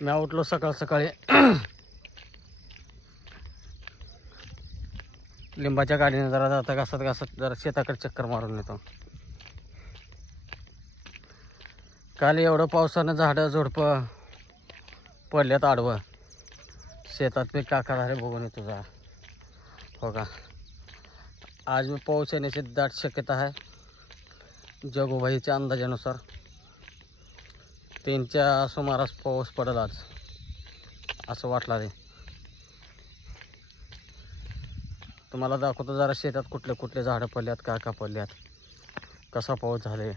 मी उठलो सकाळ सकाळी लिंबाच्या गाडीने जरा जाता घासत जरा शेताकडे चक्कर मारून येतो. काल एवढं पावसानं झाडं झुडपं पडल्यात आडवं. शेतात पीक काका झाले बघून येतो जरा. हो का, आज मी पाऊस येण्याची दाट शक्यता आहे. जगोबाईच्या अंदाजानुसार 3च्या सुमारास पाऊस पडेल आज असं वाटलं रे. तुम्हाला दाखवतो जरा शेतात कुठले कुठले झाडं पडल्यात, का पडल्यात, कसा पाऊस झाले,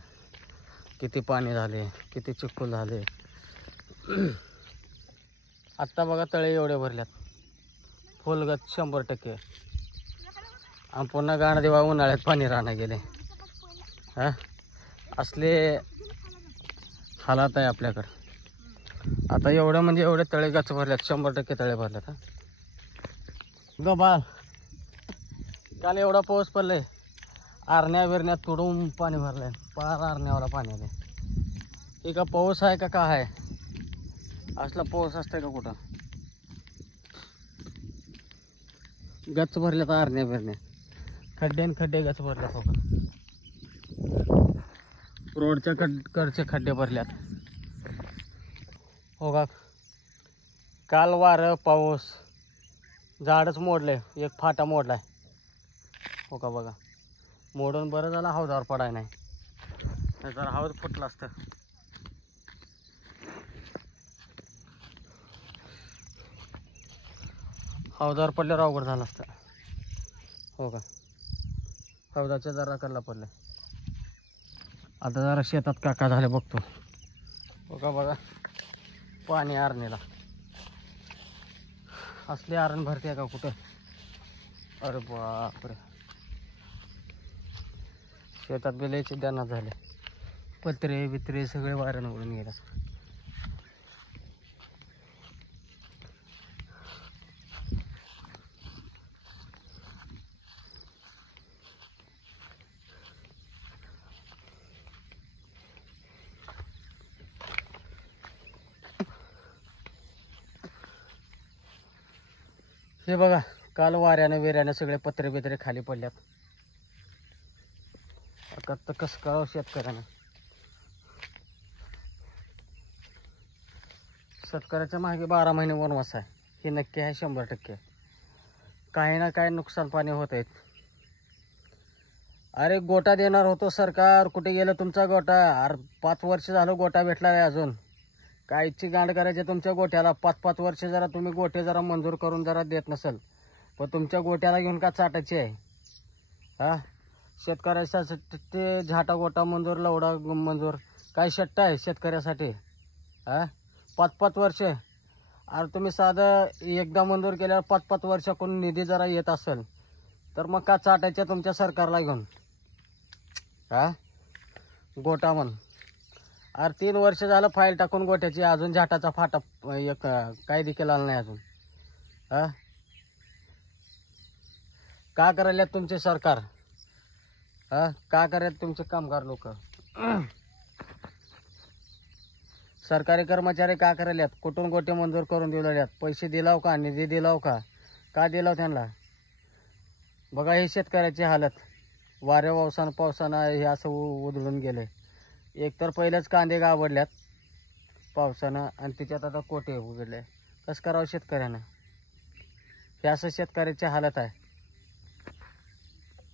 किती पाणी झाले, किती चिखल झाले. आत्ता बघा तळे एवढे भरल्यात, फुलगत 100%. आणि पुन्हा गाणदेवा उन्हाळ्यात पाणी राहणं गेले. हा, असले हालात आहे आपल्याकडं. आता एवढं म्हणजे एवढे तळे गच भरल्यात, 100% तळे भरल्यात. हा गबाल काल एवढा पाऊस पडलाय, आरण्या बिरण्यात तुडून पाणी भरलंय, पार आरण्यावाला पाणी आले. हे का पाऊस आहे का काय आहे? असला पाऊस असतंय का कुठं? गच भरल्यात आरण्या बिरण्या, खड्डे गच भरल्यात. हो का, रोडच्या कडचे खड्डे भरल्यात. हो का, काल वारं पाऊस झाडच मोडले, एक फाटा मोडलाय. हो का बघा, मोडून बरं झालं हौदावर पडाय नाही, जर हौद फुटलं असतं. हौदावर पडल्यावर अवघड झालं असतं. हो का, हौदाच्या जरा कल्ला पडलं. आता जरा शेतात काका झाले बघतो. हो का बघा, पाणी आरणीला असली आरण भरते का कुठं? अरे बापरे, शेतात बिलायचे दाना झाले, पत्रे बित्रे सगळे वाऱ्यानं उडून गेले. हे बघा, काल वाऱ्यानं वेऱ्यानं सगळे पत्रे बित्रे खाली पडल्यात. आता तर कसं करावं शेतकऱ्यानं? शेतकऱ्याच्या मागे 12 महिने वनवास आहे, हे नक्की आहे 100%. काही ना काही नुकसान पाणी होत आहेत. अरे गोटा देणार होतो सरकार, कुठे गेलं तुमचा गोटा? अरे 5 वर्ष झालं गोटा भेटला नाही अजून. कायची गांड करायची तुमच्या गोट्याला? 5-5 वर्ष जरा तुम्ही गोटे जरा मंजूर करून जरा देत नसेल, पण तुमच्या गोट्याला घेऊन का चाटायची आहे? हा, शेतकऱ्यासाठी ते झाटा गोटा मंजूर, लवडा मंजूर, काय शट्ट आहे शेतकऱ्यासाठी? हा, 5-5 वर्ष. अरे तुम्ही साधं एकदा मंजूर केल्यावर 5-5 वर्षाकडून निधी जरा येत असेल तर मग का चाटायच्या तुमच्या सरकारला घेऊन? हा, गोटा म्हण. अरे 3 वर्ष झालं फाईल टाकून गोट्याची, अजून झाटाचा फाटा एक काय देखील आला नाही अजून. हा, का करायला तुमचे सरकार? हा, का करायला तुमचे कामगार लोक? सरकारी कर्मचारी का करायल्यात? कुठून गोटे मंजूर करून दिलेल्यात? पैसे दिलाव का? निधी दिलाव का? का दिलाव त्यांना? बघा ही शेतकऱ्याची हालत. वाऱ्या पावसानं हे असं उधळून गेले. एकतर पहिलेच कांदे गावडल्यात पावसानं, आणि त्याच्यात आता कोटे उघडले. कसं करावं शेतकऱ्यानं? हे असं शेतकऱ्याची हालत आहे.